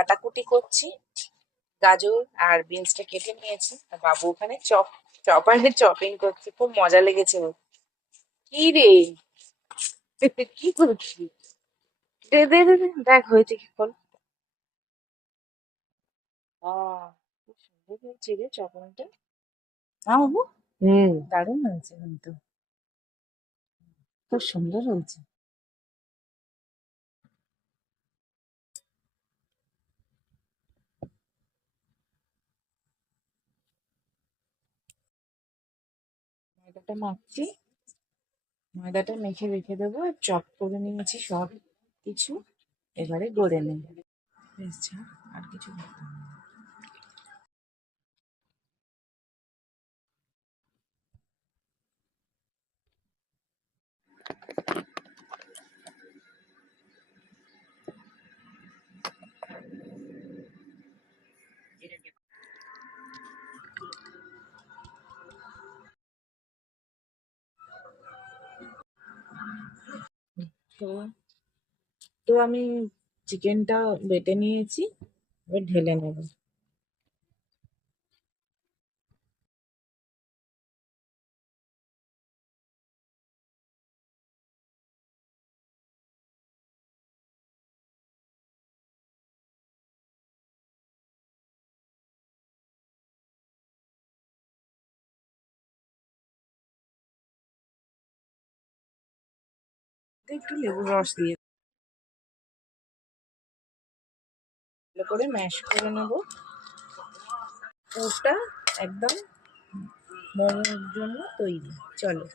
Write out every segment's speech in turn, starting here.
কাটাকুটি করছি। গাজর আর বিনসটা কেটে নিয়েছি, আর বাবু ওখানে চপারে চপিং করছে। খুব মজা লেগেছে ওর। কি রে, কি করছিস? দে দে দে দে, দেখ হয়েছে কি ফল। খুব সুন্দর হয়েছে রে চপিংটা। না বাবু, দারুণ হয়েছে কিন্তু, খুব সুন্দর হয়েছে। ময়দাটা মাখছি, ময়দাটা মেখে রেখে দেবো। আর চপ করে নিয়েছি সব কিছু, এবারে গড়ে নেব। বেশ যা, আর কিছু করতে হবে না। তো তো আমি চিকেনটা বেটে নিয়েছি, এবার ঢেলে নেব। একটু লেবুর রস দিয়ে ভালো করে ম্যাশ করে নেব। ওটা একদম মোমোর জন্য তৈরি। চলো,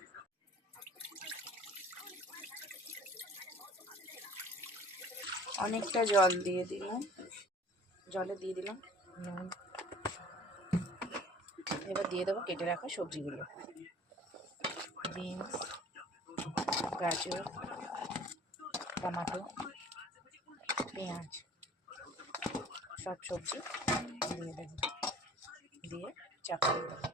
অনেকটা জল দিয়ে দিলাম, জলে দিয়ে দিলাম নুন। এবার দিয়ে দেবো কেটে রাখা সবজিগুলো, বিনস, গাজর, টমাটো, পেঁয়াজ, সব সবজি দিয়ে দেবো, দিয়ে চাপিয়ে দেবো।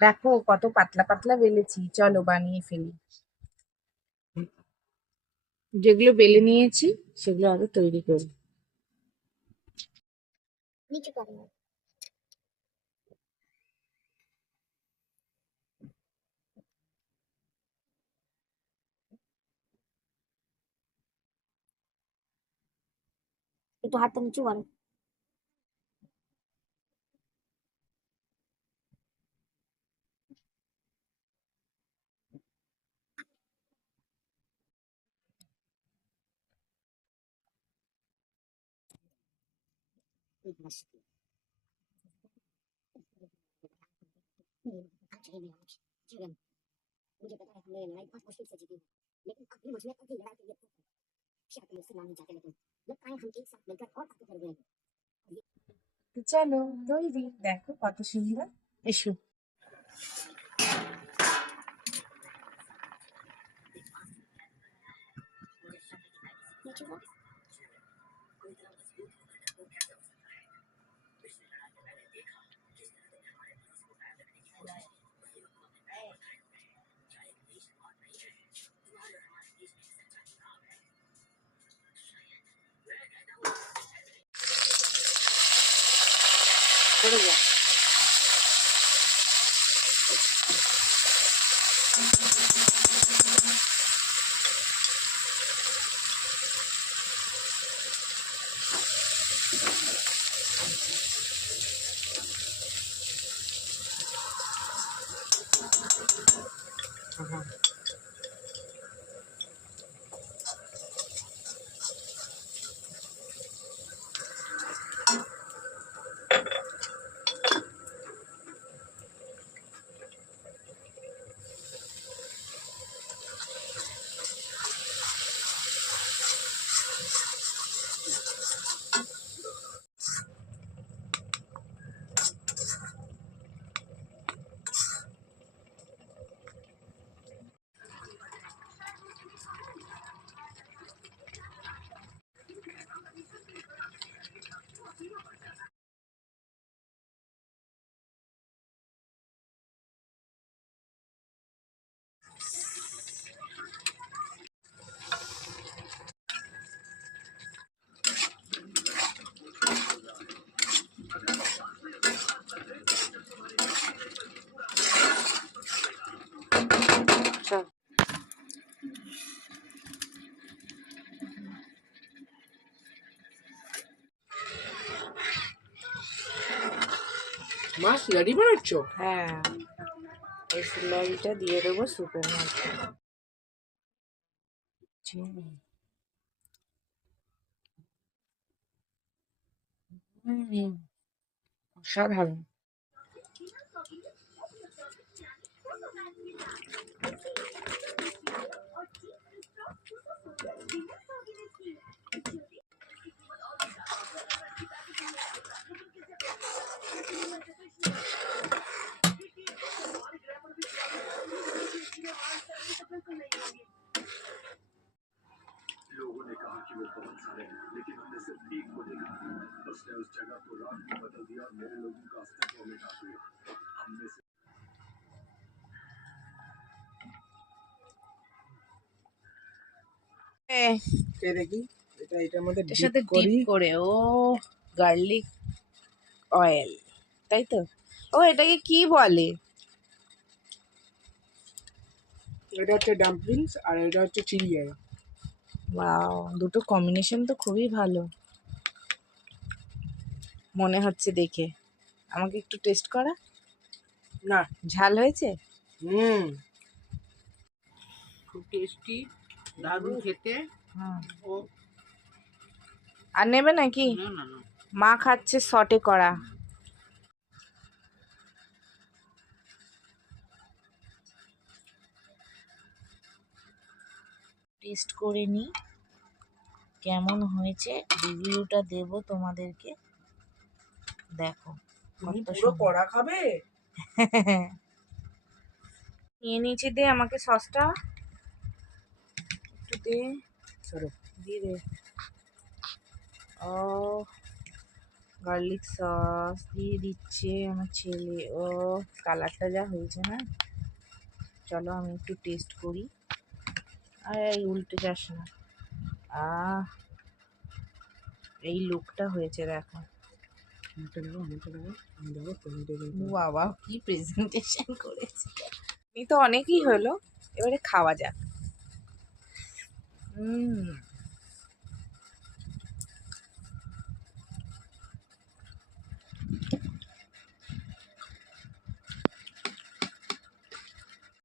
দেখো কত পাতলা পাতলা বেলেছি, চলো বানিয়ে ফেলি। যেগুলো বেলে নিয়েছি সেগুলো আগে তৈরি করি। নিচু করো, একটু হাতটা নিচু করো। मुझे पता है मेरे लाइफ बहुत मुश्किल से जीती हूँ, लेकिन अब भी मुझे अपनी लड़ाई के लिए शायद मुझसे मानना चाहते, लेकिन जब आए हम एक साथ मिलकर और आगे बढ़ गए। চলো তৈরি, দেখো কত সুন্দর। এসো। नीचे को করে যাও। সিয়ারি বানাচ্ছ? হ্যাঁ, এই স্যালারিটা দিয়ে দেবো স্যুপের মধ্যে। অসাধারণ। लोगों ने कहा कि वो बहुत सारे हैं, लेकिन हमने सिर्फ एक को देखा। उसने उस जगह को रात में बदल दिया और मेरे लोगों का अस्तित्व मिटा दिया। हमने से খেয়ে দেখি। এটার মধ্যে এর ডিপ সাথে করি। ডিপ করে গার্লিক অয়েল, তাই তো? এটাকে কি বলে? এটা হচ্ছে ডাম্পলিংস আর এটা হচ্ছে চিলি। ওয়াও, দুটো কম্বিনেশন তো খুবই ভালো মনে হচ্ছে দেখে। আমাকে একটু টেস্ট করা। না, ঝাল হয়েছে? খুব টেস্টি, দারুণ খেতে। হুম। ও আর নেবে নাকি? না না না, মা খাচ্ছে সটে করা। টেস্ট করে নি কেমন হয়েছে, রিভিউটা দেব তোমাদেরকে। দেখো তুমি কত পুরো সুন্দর। কড়া খাবে? নিয়ে নিয়েছি, দে আমাকে সসটা একটু দে। সরো। দিয়ে দে। ও, গার্লিক সস দিয়ে দিচ্ছে আমার ছেলে। কালারটা যা হয়েছে না, চলো আমি একটু টেস্ট করি। আর এই উল্টে যাস না। এই লুকটা হয়েছে দেখো। বাবা কি প্রেজেন্টেশন করেছে। এই তো অনেকই হলো, এবারে খাওয়া যাক।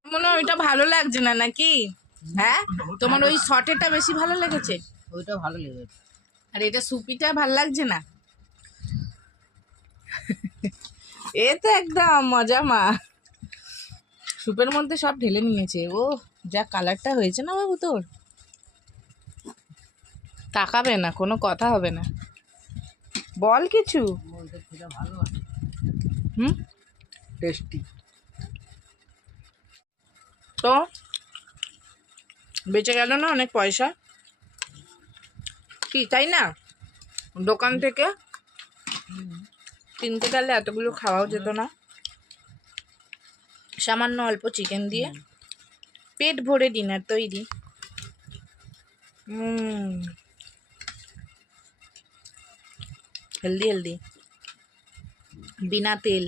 মনে হয় ওইটা ভালো লাগছে না নাকি? হ্যাঁ, তোমার ওই শর্টেটা বেশি ভালো লেগেছে? ওইটা ভালো লেগেছে। আর এটা সুপিটা ভালো লাগছে না? এ তো একদম মজা মা, স্যুপের মধ্যে সব ঢেলে নিয়েছে। যা কালারটা হয়েছে না বাবু তোর, তাকাবে না, কোনো কথা হবে না, বল কিছু। হুম, টেস্টি। তো বেঁচে গেল না অনেক পয়সা, কি তাই না? দোকান থেকে কিনতে গেলে এতগুলো খাওয়াও যেত না। সামান্য অল্প চিকেন দিয়ে পেট ভরে ডিনার তৈরি। হেলদি হেলদি, বিনা তেল।